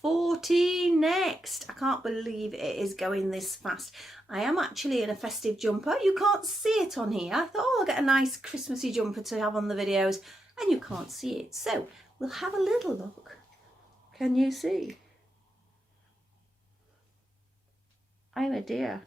14 next. I can't believe it is going this fast. I am actually in a festive jumper. You can't see it on here. I thought, oh, I'll get a nice Christmassy jumper to have on the videos, and you can't see it. So we'll have a little look. Can you see? I'm a dear.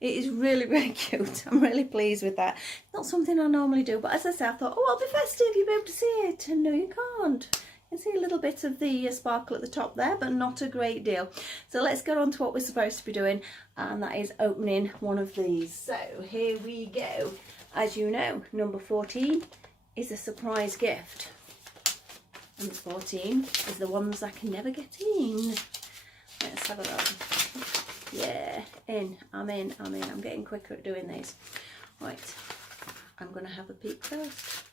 It is really, really cute. I'm really pleased with that. Not something I normally do, but as I said, I thought, oh, I'll be festive, you'll be able to see it. And no, you can't. You can see a little bit of the sparkle at the top there, but not a great deal. So let's get on to what we're supposed to be doing, and that is opening one of these. So here we go. As you know, number 14 is a surprise gift. Number 14 is the ones I can never get in. Let's have a look. Yeah, I'm in. I'm getting quicker at doing these. Right, I'm going to have a peek first.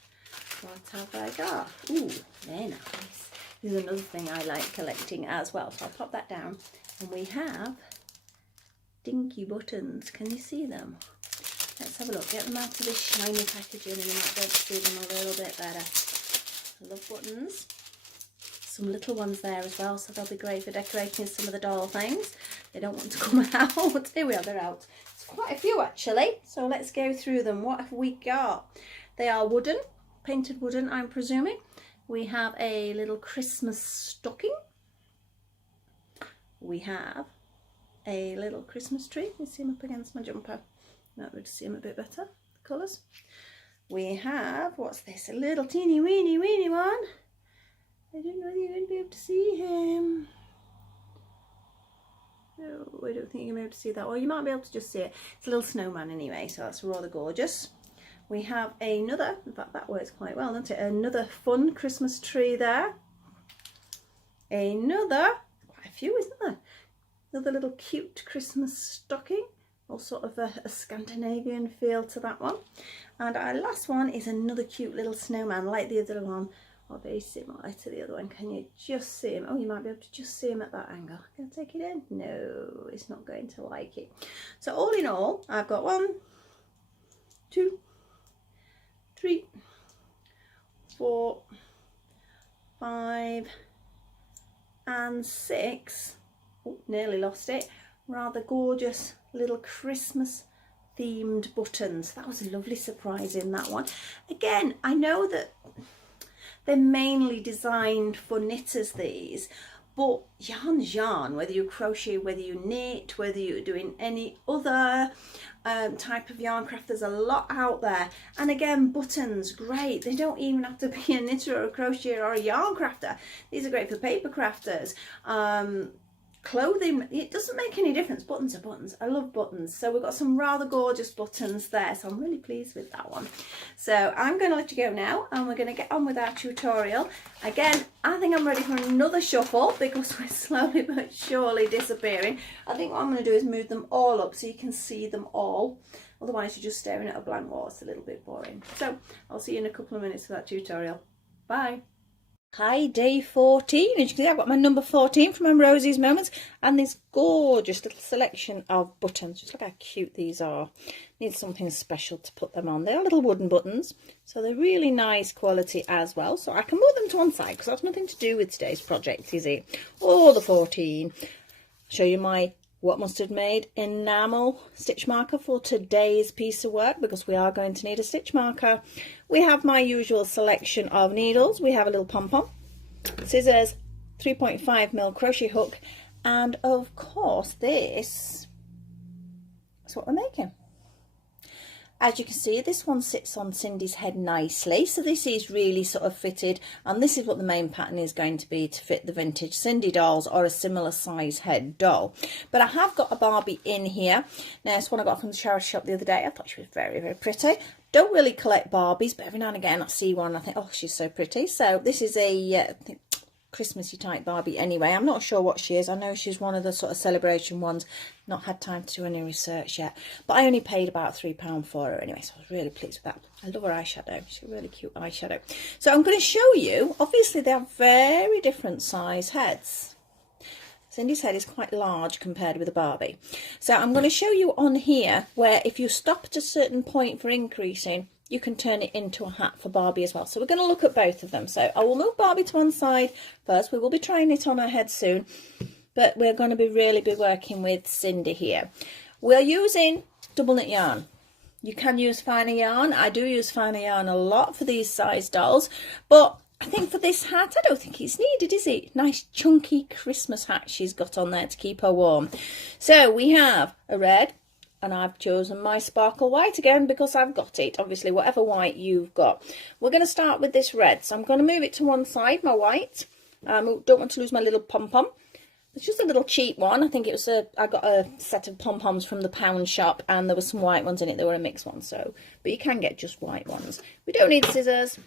What have I got? Ooh, they're nice. This is another thing I like collecting as well. So I'll pop that down. And we have dinky buttons. Can you see them? Let's have a look. Get them out of this shiny packaging and you might be able to see them a little bit better. I love buttons. Some little ones there as well, so they'll be great for decorating some of the doll things. They don't want to come out. Here we are, they're out. It's quite a few actually, so let's go through them. What have we got? They are wooden, painted wooden, I'm presuming. We have a little Christmas stocking. We have a little Christmas tree. You see him up against my jumper. That would see him a bit better, the colours. We have, what's this? A little teeny weeny one. I don't know whether you're going to be able to see him. No, I don't think you're going to be able to see that. Well, you might be able to just see it. It's a little snowman anyway, so that's rather gorgeous. We have another, in fact that works quite well, doesn't it? Another fun Christmas tree there. Another, quite a few, isn't there? Another little cute Christmas stocking. All sort of a Scandinavian feel to that one. And our last one is another cute little snowman, like the other one. Or very similar to the other one. Can you just see him? Oh, you might be able to just see him at that angle. Can I take it in? No, it's not going to like it. So all in all, I've got 1, 2, 3, 4, 5 and 6. Oh, nearly lost it. Rather gorgeous little Christmas themed buttons. That was a lovely surprise in that one. Again, I know that they're mainly designed for knitters, these, but yarn's yarn, whether you crochet, whether you knit, whether you're doing any other type of yarn craft, there's a lot out there. And again, buttons, great. They don't even have to be a knitter or a crocheter or a yarn crafter. These are great for paper crafters. Clothing, it doesn't make any difference. Buttons are buttons. I love buttons. So we've got some rather gorgeous buttons there, so I'm really pleased with that one. So I'm going to let you go now, and we're going to get on with our tutorial. Again, I think I'm ready for another shuffle because we're slowly but surely disappearing. I think what I'm going to do is move them all up so you can see them all. Otherwise you're just staring at a blank wall. It's a little bit boring. So I'll see you in a couple of minutes for that tutorial. Bye. Hi, day 14. As you can see, I've got my number 14 from my Rosies moments and this gorgeous little selection of buttons. Just look how cute these are. Need something special to put them on. They're little wooden buttons, so they're really nice quality as well. So I can move them to one side because that's nothing to do with today's project, is it? Oh, the 14. I'll show you my what mustard made enamel stitch marker for today's piece of work, because we are going to need a stitch marker. We have my usual selection of needles. We have a little pom-pom, scissors, 3.5mm crochet hook, and of course this is what we're making. As you can see, this one sits on Cindy's head nicely, so this is really sort of fitted, and this is what the main pattern is going to be to fit the vintage Cindy dolls or a similar size head doll. But I have got a Barbie in here. Now, it's one I got from the charity shop the other day. I thought she was very, very pretty. Don't really collect Barbies, but every now and again I see one and I think, oh, she's so pretty. So this is a Christmassy type Barbie anyway. I'm not sure what she is. I know she's one of the sort of celebration ones. Not had time to do any research yet, but I only paid about £3 for her anyway, so I was really pleased with that. I love her eyeshadow. She's a really cute eyeshadow. So I'm going to show you, obviously they have very different size heads. Cindy's head is quite large compared with a Barbie. So I'm going to show you on here where if you stop at a certain point for increasing, you can turn it into a hat for Barbie as well. So we're going to look at both of them. So I will move Barbie to one side first. We will be trying it on her head soon, but we're going to really be working with Cindy here. We're using double knit yarn. You can use finer yarn. I do use finer yarn a lot for these size dolls, but I think for this hat, I don't think it's needed, is it? Nice chunky Christmas hat she's got on there to keep her warm. So we have a red, and I've chosen my sparkle white again because I've got it. Obviously, whatever white you've got. We're going to start with this red. So I'm going to move it to one side, my white. I don't want to lose my little pom-pom. It's just a little cheap one. I think it was I got a set of pom-poms from the pound shop, and there were some white ones in it. They were a mixed one, so but you can get just white ones. We don't need scissors.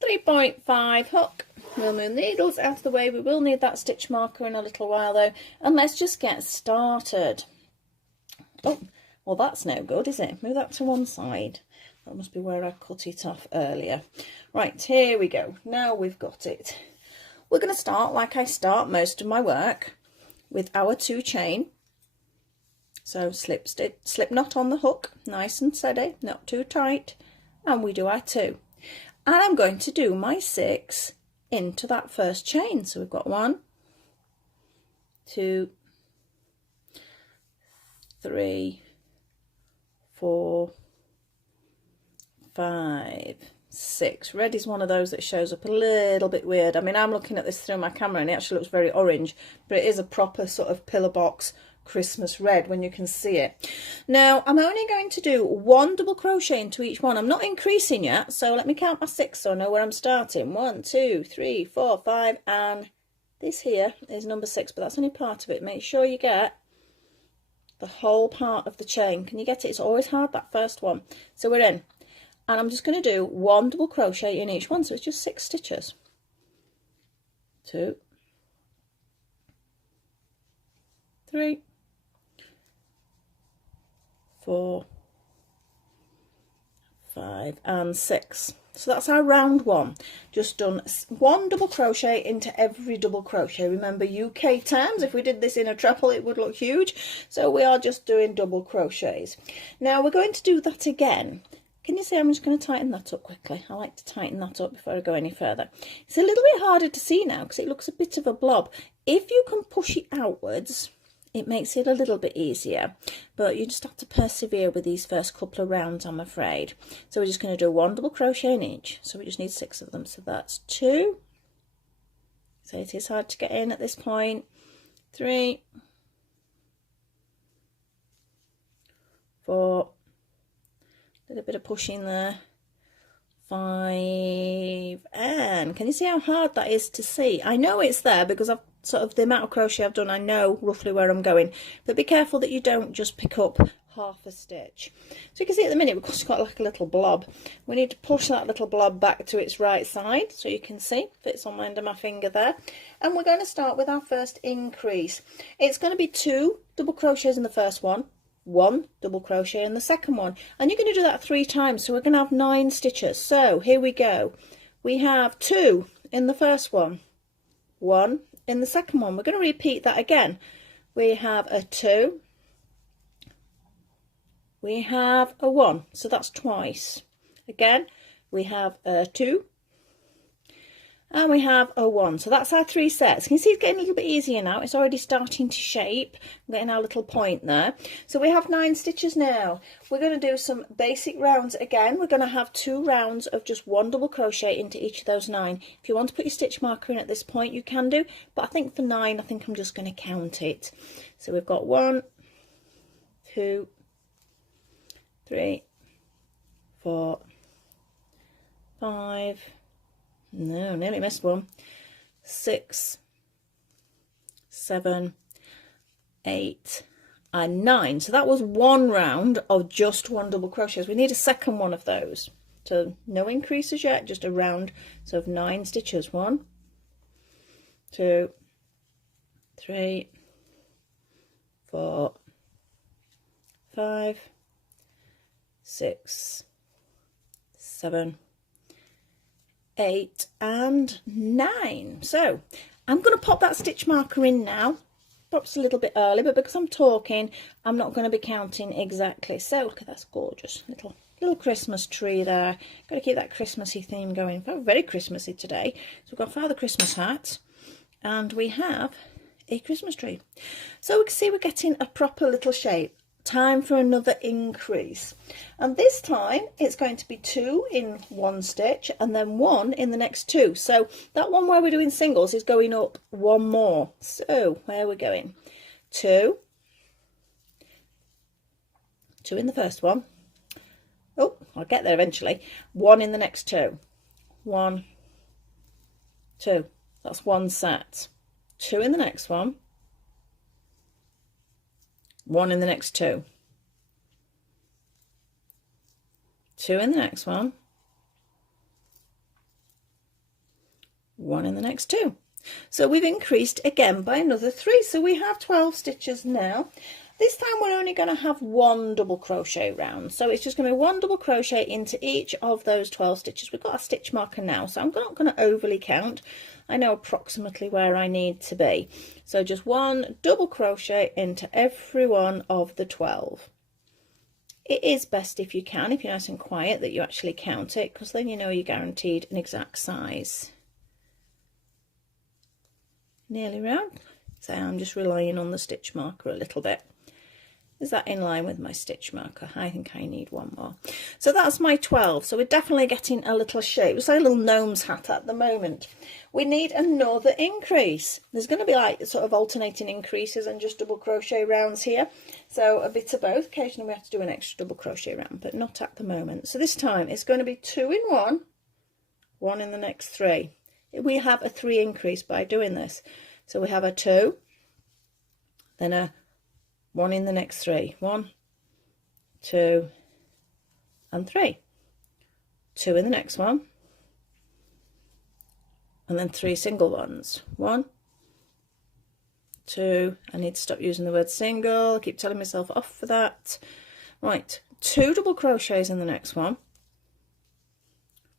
3.5 hook. We'll move needles out of the way. We will need that stitch marker in a little while though, and let's just get started. Oh, well that's no good, is it? Move that to one side. That must be where I cut it off earlier. Right, here we go. Now we've got it. We're going to start like I start most of my work with our 2 chain. So slip knot on the hook, nice and steady, not too tight, and we do our 2. And I'm going to do my 6 into that first chain. So we've got 1, 2, 3, 4, 5, 6. Red is one of those that shows up a little bit weird. I mean, I'm looking at this through my camera and it actually looks very orange, but it is a proper sort of pillar box Christmas red when you can see it. Now I'm only going to do 1 double crochet into each one. I'm not increasing yet, so let me count my 6 so I know where I'm starting. 1, 2, 3, 4, 5, and this here is number 6, but that's only part of it. Make sure you get the whole part of the chain. Can you get it? It's always hard, that first one. So we're in, and I'm just going to do 1 double crochet in each one, so it's just 6 stitches. 2, 3, 4, 5, and 6. So that's our round 1. Just done 1 double crochet into every double crochet. Remember UK terms, if we did this in a treble it would look huge. So we are just doing double crochets. Now we're going to do that again. Can you see I'm just going to tighten that up quickly? I like to tighten that up before I go any further. It's a little bit harder to see now because it looks a bit of a blob. If you can push it outwards, it makes it a little bit easier, but you just have to persevere with these first couple of rounds, I'm afraid. So we're just going to do 1 double crochet in each, so we just need 6 of them. So that's 2, so it is hard to get in at this point. 3, 4, a little bit of pushing there. 5, and can you see how hard that is to see? I know it's there because I've sort of the amount of crochet I've done, I know roughly where I'm going, but be careful that you don't just pick up half a stitch. So you can see at the minute because it's got like a little blob, we need to push that little blob back to its right side, so you can see fits on my end of my finger there. And we're going to start with our first increase. It's going to be 2 double crochets in the first one, 1 double crochet in the second one, and you're going to do that 3 times, so we're going to have 9 stitches. So here we go. We have 2 in the first one, 1 in the second one. We're going to repeat that again. We have a 2, we have a 1, so that's twice. Again, we have a 2, and we have a 1. So that's our 3 sets. Can you see it's getting a little bit easier now? It's already starting to shape. I'm getting our little point there. So we have 9 stitches now. We're going to do some basic rounds again. We're going to have 2 rounds of just 1 double crochet into each of those 9. If you want to put your stitch marker in at this point, you can do, but I think for 9, I think I'm just going to count it. So we've got 1, 2, 3, 4, 5, no, nearly missed one, 6, 7, 8, and 9. So that was 1 round of just 1 double crochets. We need a second one of those. So no increases yet, just a round so of 9 stitches. 1, 2, 3, 4, 5, 6, 7, 8, and 9. So I'm going to pop that stitch marker in now. Perhaps a little bit early, but because I'm talking, I'm not going to be counting exactly. So look at that gorgeous little little Christmas tree there. Got to keep that Christmassy theme going. Very Christmassy today. So we've got Father Christmas hat, and we have a Christmas tree. So we can see we're getting a proper little shape. Time for another increase, and this time it's going to be 2 in one stitch and then 1 in the next 2. So that one where we're doing singles is going up 1 more. So where we're going, 2 in the first one. Oh, I'll get there eventually. 1 in the next 2. 1, 2. That's 1 set. 2 in the next one. 1 in the next 2. 2 in the next one. 1 in the next 2. So we've increased again by another 3. So we have 12 stitches now. This time we're only going to have 1 double crochet round. So it's just going to be 1 double crochet into each of those 12 stitches. We've got a stitch marker now, so I'm not going to overly count. I know approximately where I need to be. So just 1 double crochet into every one of the 12. It is best if you can, if you're nice and quiet, that you actually count it, because then you know you're guaranteed an exact size. Nearly round. So I'm just relying on the stitch marker a little bit. Is that in line with my stitch marker? I think I need 1 more. So that's my 12. So we're definitely getting a little shape. It's like a little gnome's hat at the moment. We need another increase. There's going to be like sort of alternating increases and just double crochet rounds here. So a bit of both. Occasionally we have to do an extra double crochet round, but not at the moment. So this time it's going to be 2 in 1, 1 in the next 3. We have a 3 increase by doing this. So we have a 2, then a 1 in the next 3. 1, 2, and 3. 2 in the next one, and then 3 single ones. 1, 2. I need to stop using the word single. I keep telling myself off for that. Right, 2 double crochets in the next one.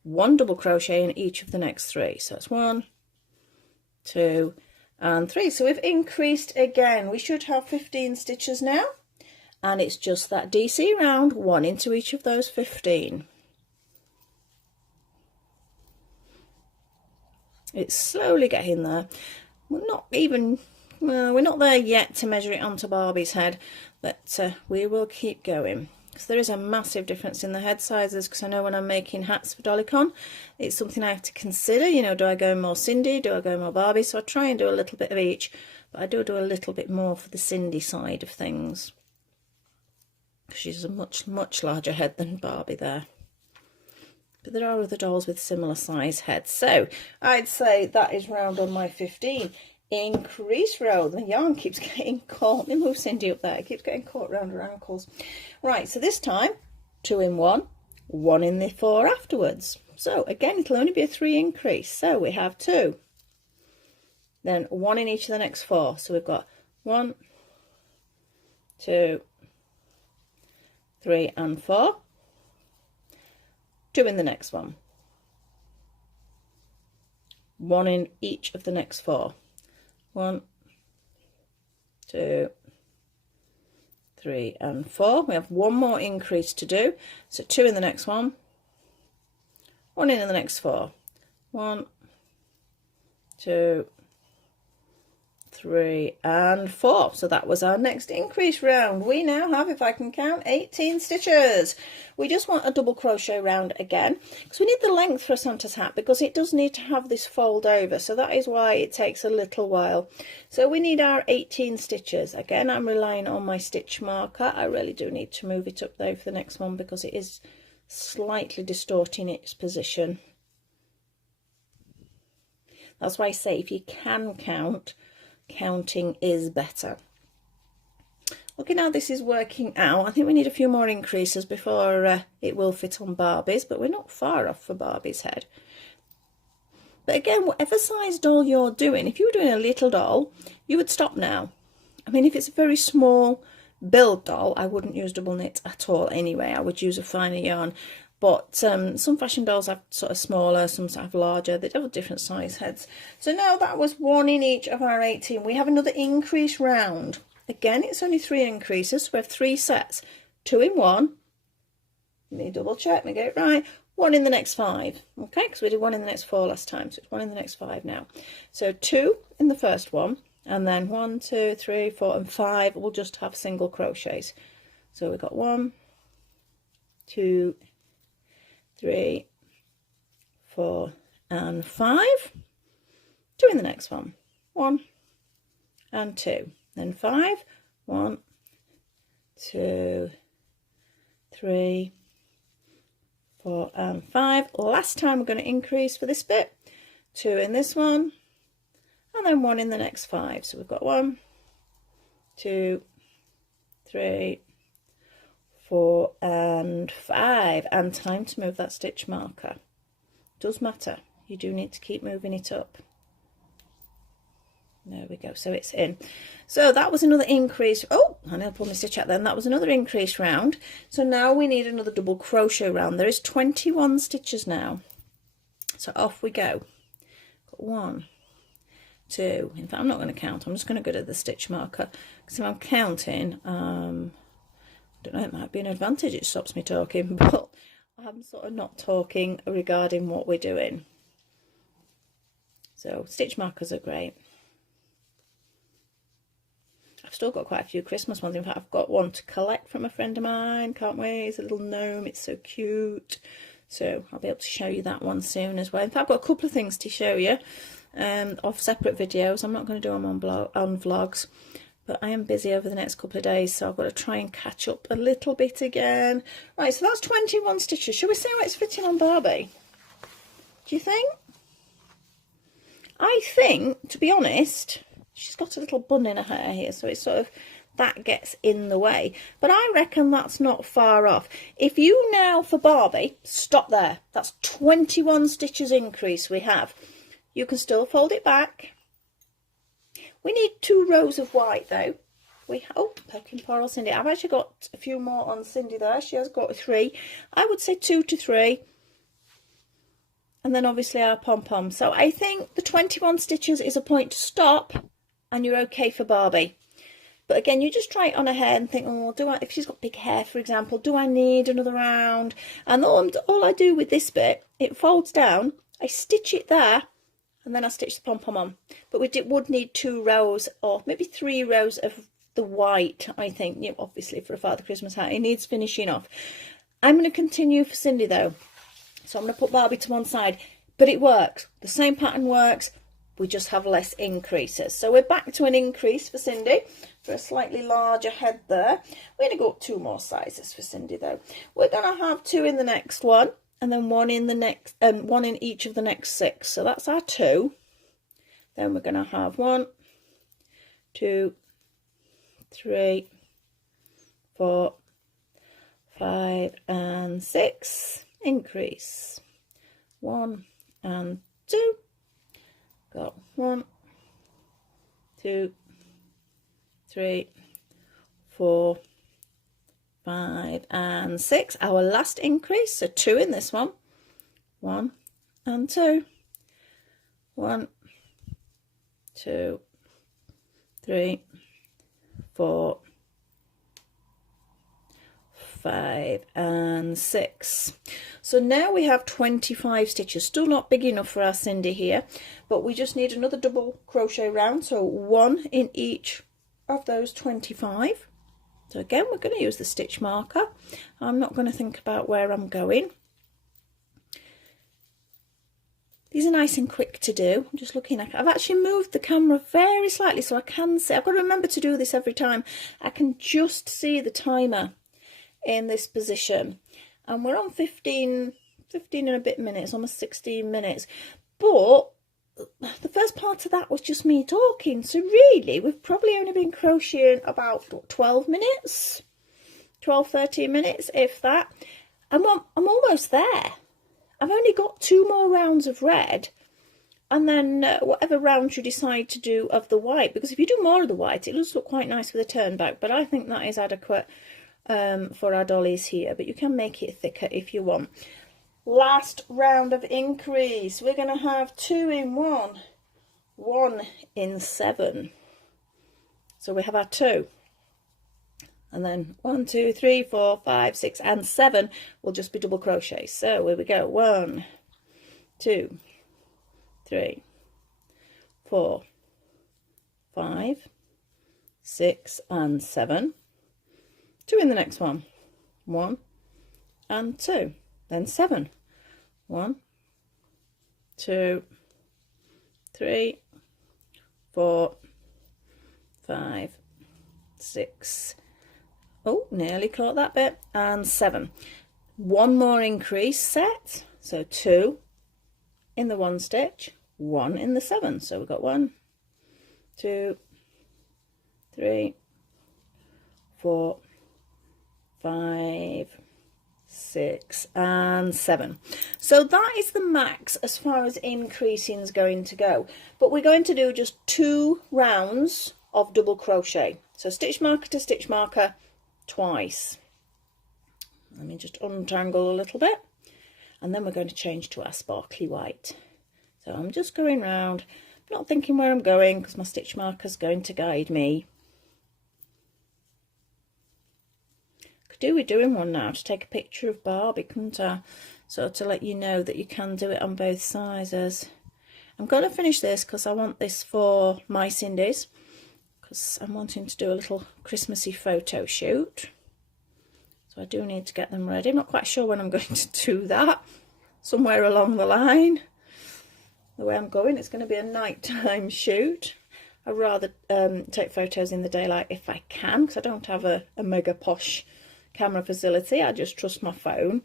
1 double crochet in each of the next 3. So it's 1, 2, and 3. So we've increased again. We should have 15 stitches now, and it's just that DC round, 1 into each of those 15. It's slowly getting there. We're not even, well, we're not there yet to measure it onto Barbie's head, but we will keep going. So there is a massive difference in the head sizes, because I know when I'm making hats for Dollycon, it's something I have to consider. You know, do I go more Cindy, do I go more Barbie? So I try and do a little bit of each, but I do a little bit more for the Cindy side of things. She's a much larger head than Barbie there. But there are other dolls with similar size heads. So I'd say that is round on my 15. Increase row. The yarn keeps getting caught. Let me move Cindy up there. It keeps getting caught around her ankles. Right, so this time 2 in 1, 1 in the 4 afterwards. So again, it'll only be a 3 increase. So we have 2, then 1 in each of the next 4. So we've got 1, 2, 3, and 4. 2 in the next one. 1 in each of the next 4. 1, 2, 3, and 4. We have 1 more increase to do. So 2 in the next one. 1 in the next 4. 1, 2, 3, and 4. So that was our next increase round. We now have, if I can count, 18 stitches. We just want a double crochet round again, because we need the length for a Santa's hat, because it does need to have this fold over. So that is why it takes a little while. So we need our 18 stitches. Again, I'm relying on my stitch marker. I really do need to move it up there for the next one, because it is slightly distorting its position. That's why I say if you can count, counting is better. Looking how this is working out, I think we need a few more increases before it will fit on Barbie's, but we're not far off for Barbie's head. But again, whatever size doll you're doing, if you were doing a little doll, you would stop now. I mean, if it's a very small build doll, I wouldn't use double knit at all anyway. I would use a finer yarn. But some fashion dolls have sort of smaller, some have larger. They have different size heads. So now that was 1 in each of our 18. We have another increase round. Again, it's only 3 increases. So we have 3 sets. 2 in 1, Let me double check, let me get it right. 1 in the next 5, okay, because we did 1 in the next 4 last time, so it's 1 in the next 5 now. So 2 in the first one, and then 1, 2, 3, 4 and 5 we'll just have single crochets. So we've got 1, 2, 3, 4 and 5. 2 in the next one, 1 and 2, then 5, 1, 2, 3, 4 and 5. Last time we're going to increase for this bit, 2 in this one, and then 1 in the next 5. So we've got 1, 2, 3, 4 and 5, and time to move that stitch marker. Does matter, you do need to keep moving it up. There we go, so it's in. So that was another increase. Oh, I nearly pulled my stitch out then. That was another increase round. So now we need another double crochet round. There is 21 stitches now. So off we go. Got 1, 2. In fact, I'm not going to count. I'm just going to go to the stitch marker. Because if I'm counting, I don't know, it might be an advantage. It stops me talking, but I'm sort of not talking regarding what we're doing. So stitch markers are great. I've still got quite a few Christmas ones. In fact, I've got one to collect from a friend of mine. Can't wait. It's a little gnome. It's so cute. So I'll be able to show you that one soon as well. In fact, I've got a couple of things to show you of separate videos. I'm not going to do them on vlogs, but I am busy over the next couple of days, so I've got to try and catch up a little bit again. Right, so that's 21 stitches. Shall we see how it's fitting on Barbie? Do you think? I think, to be honest, she's got a little bun in her hair here, so it's sort of, that gets in the way. But I reckon that's not far off. If you now, for Barbie, stop there. That's 21 stitches increase we have. You can still fold it back. We need 2 rows of white though. Oh, poking poor old Cindy. I've actually got a few more on Cindy there. She has got 3. I would say 2 to 3. And then obviously our pom-pom. So I think the 21 stitches is a point to stop. And you're okay for Barbie. But again, you just try it on her hair and think, oh, if she's got big hair, for example, do I need another round? And all I do with this bit, it folds down, I stitch it there, and then I stitch the pom-pom on. But we would need 2 rows, or maybe 3 rows of the white, I think. You know, obviously for a Father Christmas hat, it needs finishing off. I'm going to continue for Cindy though. So I'm going to put Barbie to one side. But it works. The same pattern works. We just have less increases. So we're back to an increase for Cindy, for a slightly larger head there. We're going to go up 2 more sizes for Cindy though. We're going to have 2 in the next one, and then 1 in the next, 1 in each of the next 6. So that's our 2. Then we're going to have 1, 2, 3, 4, 5 and 6. Increase. 1 and 2. Got 1, 2, 3, 4, 5 and 6. Our last increase, so 2 in this one. 1 and 2. 1, 2, 3, 4, 5 and 6. So now we have 25 stitches. Still not big enough for our Cindy here, but we just need another double crochet round, so 1 in each of those 25. So again, we're going to use the stitch marker. I'm not going to think about where I'm going. These are nice and quick to do. I'm just looking at, I've actually moved the camera very slightly so I can see. I've got to remember to do this every time. I can just see the timer in this position, and we're on 15 and a bit minutes, almost 16 minutes, but the first part of that was just me talking, so really we've probably only been crocheting about 12 minutes, 13 minutes, if that. I'm almost there. I've only got 2 more rounds of red, and then whatever round you decide to do of the white, because if you do more of the white it does look quite nice with a turn back, but I think that is adequate for our dollies here, but you can make it thicker if you want. Last round of increase, we're going to have 2 in 1, 1 in 7. So we have our 2, and then 1, 2, 3, 4, 5, 6 and 7 will just be double crochet. So here we go, 1, 2, 3, 4, 5, 6 and 7, 2 in the next one, 1 and 2, then 7, 1, 2, 3, 4, 5, 6, oh, nearly caught that bit, and 7. One more increase set, so 2 in the 1 stitch, 1 in the 7. So we've got 1, 2, 3, 4, 5, 6 and 7. So that is the max as far as increasing is going to go, but we're going to do just 2 rounds of double crochet. So stitch marker to stitch marker twice. Let me just untangle a little bit, and then we're going to change to our sparkly white. So I'm just going round, not thinking where I'm going because my stitch marker is going to guide me. Could do with doing one now to take a picture of Barbie, couldn't I? So to let you know that you can do it on both sizes. I'm going to finish this because I want this for my Cindy's, because I'm wanting to do a little Christmassy photo shoot. So I do need to get them ready. I'm not quite sure when I'm going to do that. Somewhere along the line. The way I'm going, it's going to be a nighttime shoot. I'd rather take photos in the daylight if I can, because I don't have a mega posh camera facility. I just trust my phone,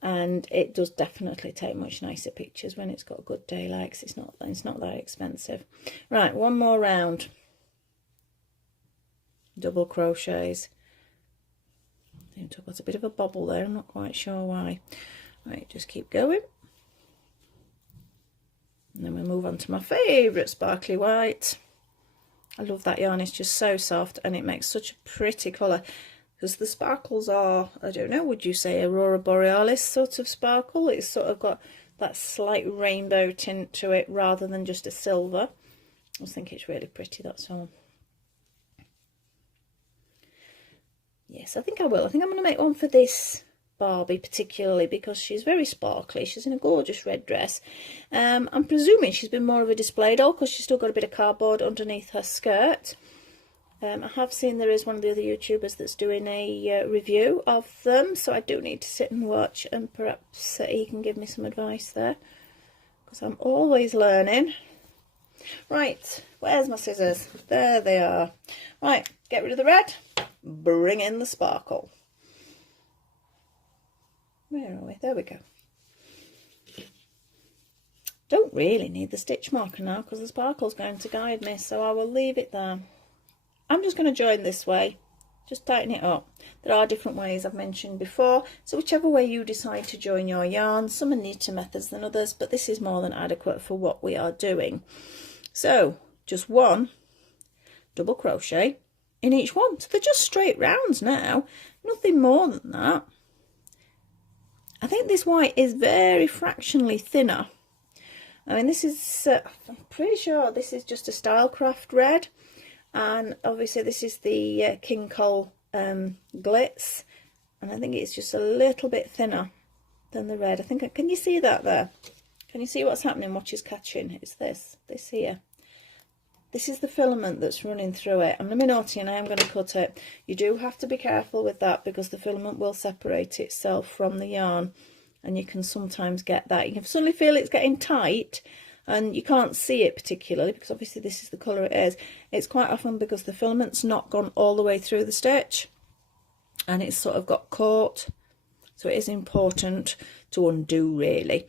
and it does definitely take much nicer pictures when it's got good daylight, 'cause it's not that expensive. Right, one more round. Double crochets. Seems to have got a bit of a bobble there, I'm not quite sure why. Right, just keep going. And then we move on to my favourite sparkly white. I love that yarn, it's just so soft and it makes such a pretty colour. Because the sparkles are, I don't know, would you say Aurora Borealis sort of sparkle? It's sort of got that slight rainbow tint to it rather than just a silver. I just think it's really pretty, that's all. Yes, I think I will. I think I'm going to make one for this Barbie particularly because she's very sparkly. She's in a gorgeous red dress. I'm presuming she's been more of a display doll because she's still got a bit of cardboard underneath her skirt. I have seen there is one of the other YouTubers that's doing a review of them, so I do need to sit and watch, and perhaps he can give me some advice there because I'm always learning. Right, where's my scissors? There they are. Right, get rid of the red, bring in the sparkle. Where are we? There we go. Don't really need the stitch marker now because the sparkle's going to guide me, so I will leave it there. I'm just going to join this way, just tighten it up. There are different ways I've mentioned before, so whichever way you decide to join your yarn, some are neater methods than others, but this is more than adequate for what we are doing. So just one double crochet in each one, so they're just straight rounds now, nothing more than that. I think this white is very fractionally thinner. I mean, this is, I'm pretty sure this is just a Stylecraft red. And obviously this is the King Cole Glitz. And I think it's just a little bit thinner than the red. I think, can you see that there? Can you see what's happening? What is catching? It's this here. This is the filament that's running through it. I'm going to be naughty and I am going to cut it. You do have to be careful with that because the filament will separate itself from the yarn. And you can sometimes get that. You can suddenly feel it's getting tight and you can't see it particularly because obviously this is the colour it is. It's quite often because the filament's not gone all the way through the stitch and it's sort of got caught. So it is important to undo really.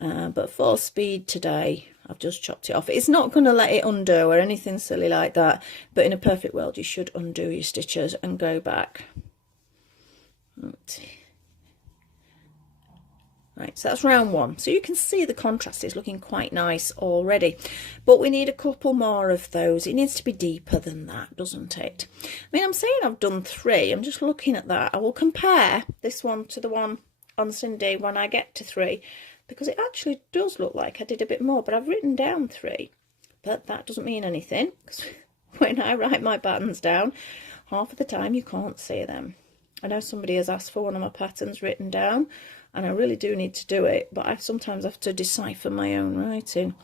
But for speed today, I've just chopped it off. It's not going to let it undo or anything silly like that, but in a perfect world you should undo your stitches and go back. Right, so that's round one. So you can see the contrast is looking quite nice already, but we need a couple more of those. It needs to be deeper than that, doesn't it? I mean, I'm saying I've done 3. I'm just looking at that. I will compare this one to the one on Cindy when I get to 3, because it actually does look like I did a bit more, but I've written down 3. But that doesn't mean anything, because when I write my patterns down, half of the time you can't see them. I know somebody has asked for one of my patterns written down, and I really do need to do it, but I sometimes have to decipher my own writing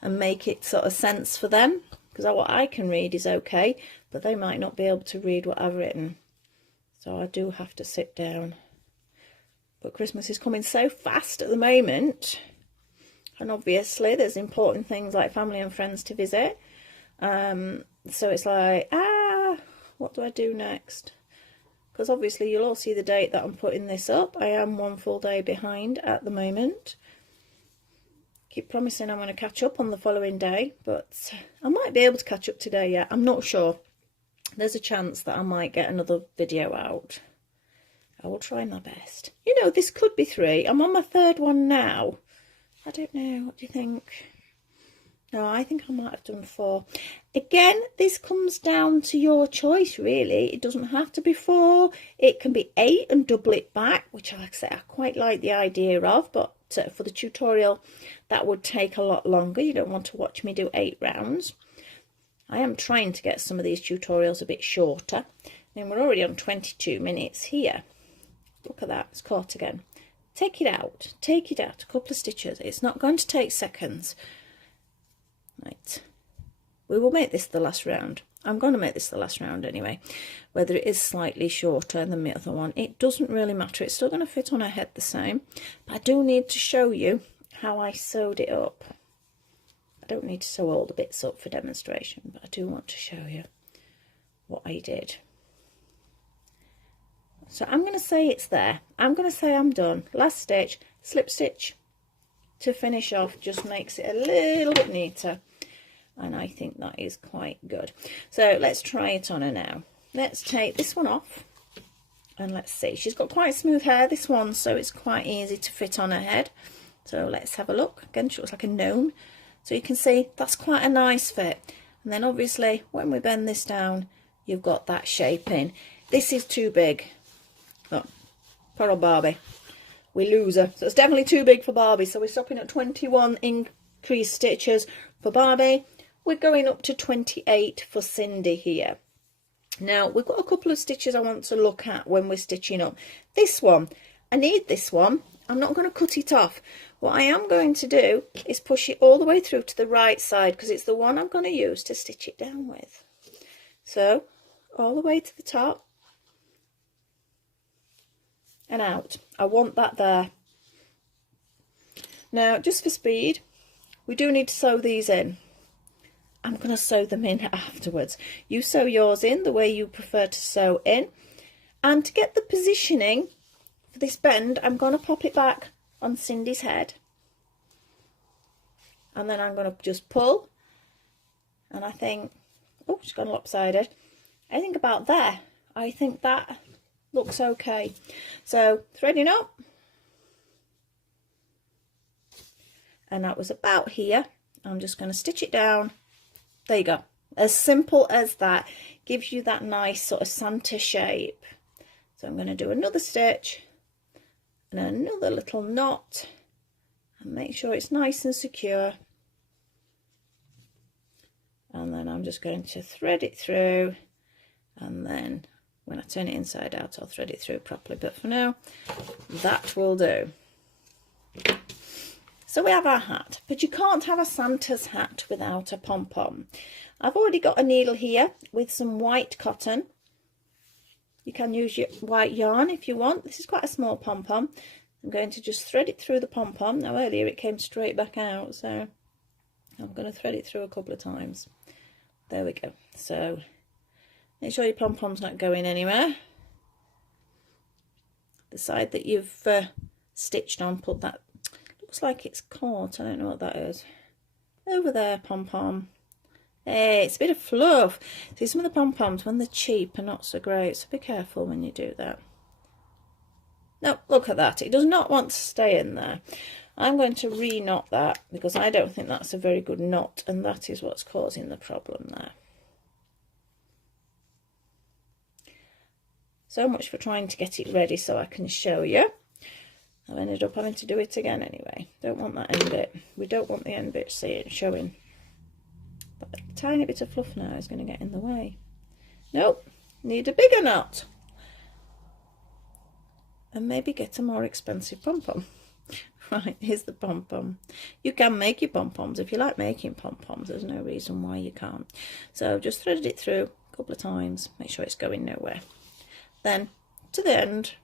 and make it sort of sense for them, because what I can read is okay, but they might not be able to read what I've written. So I do have to sit down. But Christmas is coming so fast at the moment, and obviously there's important things like family and friends to visit. So it's like, what do I do next? Because obviously you'll all see the date that I'm putting this up. I am 1 full day behind at the moment. Keep promising I'm going to catch up on the following day, but I might be able to catch up today yet. I'm not sure. There's a chance that I might get another video out. I will try my best. You know, this could be 3. I'm on my 3rd one now. I don't know. What do you think? No, I think I might have done 4. Again, this comes down to your choice, really. It doesn't have to be 4. It can be 8 and double it back, which, like I say, I quite like the idea of, but for the tutorial, that would take a lot longer. You don't want to watch me do 8 rounds. I am trying to get some of these tutorials a bit shorter. And we're already on 22 minutes here. Look at that, it's caught again. Take it out, a couple of stitches. It's not going to take seconds. Right, we will make this the last round. I'm going to make this the last round anyway, whether it is slightly shorter than the other one. It doesn't really matter, it's still going to fit on her head the same, but I do need to show you how I sewed it up. I don't need to sew all the bits up for demonstration, but I do want to show you what I did. So I'm going to say it's there. I'm going to say I'm done. Last stitch, slip stitch to finish off, just makes it a little bit neater. And I think that is quite good. So let's try it on her now. Let's take this one off and let's see. She's got quite smooth hair, this one, so it's quite easy to fit on her head. So let's have a look. Again, she looks like a gnome. So you can see that's quite a nice fit. And then obviously when we bend this down, you've got that shaping. This is too big. Oh, poor old Barbie. We lose her. So it's definitely too big for Barbie. So we're stopping at 21 increased stitches for Barbie. We're going up to 28 for Cindy here. Now we've got a couple of stitches I want to look at when we're stitching up. This one, I need this one. I'm not going to cut it off. What I am going to do is push it all the way through to the right side, because it's the one I'm going to use to stitch it down with. So all the way to the top and out. I want that there. Now just for speed, we do need to sew these in. I'm going to sew them in afterwards. You sew yours in the way you prefer to sew in. And to get the positioning for this bend, I'm going to pop it back on Cindy's head. And then I'm going to just pull. And I think, oh, she's gone lopsided. I think about there. I think that looks okay. So threading up. And that was about here. I'm just going to stitch it down. There you go. As simple as that. Gives you that nice sort of Santa shape. So I'm going to do another stitch and another little knot and make sure it's nice and secure. And then I'm just going to thread it through, and then when I turn it inside out I'll thread it through properly, but for now that will do. So we have our hat, but you can't have a Santa's hat without a pom-pom. I've already got a needle here with some white cotton. You can use your white yarn if you want. This is quite a small pom-pom. I'm going to just thread it through the pom-pom. Now earlier it came straight back out, so I'm going to thread it through a couple of times. There we go. So make sure your pom-pom's not going anywhere. The side that you've stitched on, put that. Looks like it's caught. I don't know what that is. Over there, pom-pom. Hey, it's a bit of fluff. See, some of the pom-poms, when they're cheap, are not so great, so be careful when you do that. No, look at that. It does not want to stay in there. I'm going to re-knot that because I don't think that's a very good knot, and that is what's causing the problem there. So much for trying to get it ready so I can show you. I've ended up having to do it again anyway. Don't want that end bit. We don't want the end bit showing. But a tiny bit of fluff now is going to get in the way. Nope, need a bigger knot. And maybe get a more expensive pom-pom. Right, here's the pom-pom. You can make your pom-poms. If you like making pom-poms, there's no reason why you can't. So just threaded it through a couple of times. Make sure it's going nowhere. Then to the end.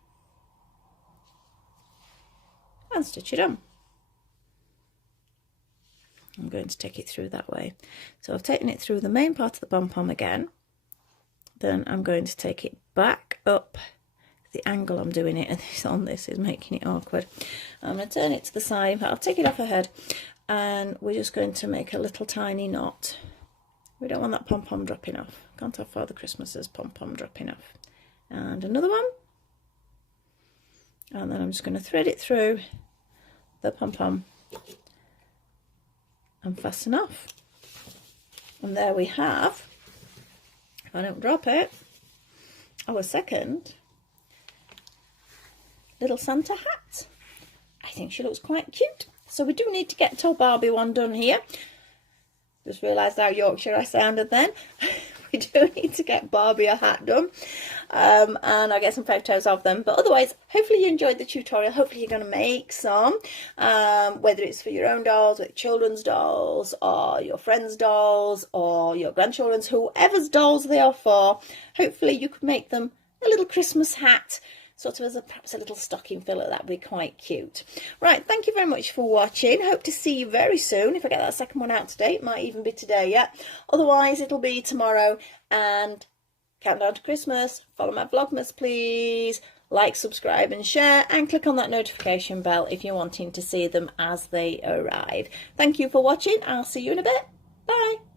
And stitch it on. I'm going to take it through that way. So I've taken it through the main part of the pom-pom again. Then I'm going to take it back up. The angle I'm doing it on this is making it awkward. I'm going to turn it to the side. I'll take it off her head, and we're just going to make a little tiny knot. We don't want that pom-pom dropping off. Can't have Father Christmas's pom-pom dropping off. And another one. And then I'm just going to thread it through the pom-pom and fasten off. And there we have, if I don't drop it, our second little Santa hat. I think she looks quite cute. So we do need to get our Barbie one done here. Just realised how Yorkshire I sounded then. We do need to get Barbie a hat done, and I'll get some photos of them. But otherwise, hopefully you enjoyed the tutorial. Hopefully you're going to make some, whether it's for your own dolls, with children's dolls, or your friends' dolls, or your grandchildren's, whoever's dolls they are for. Hopefully you could make them a little Christmas hat, sort of as perhaps a little stocking filler. That'd be quite cute. Right, thank you very much for watching. Hope to see you very soon. If I get that second one out today, it might even be today yet. Otherwise, it'll be tomorrow. And countdown to Christmas. Follow my Vlogmas, please. Like, subscribe and share, and click on that notification bell if you're wanting to see them as they arrive. Thank you for watching. I'll see you in a bit. Bye.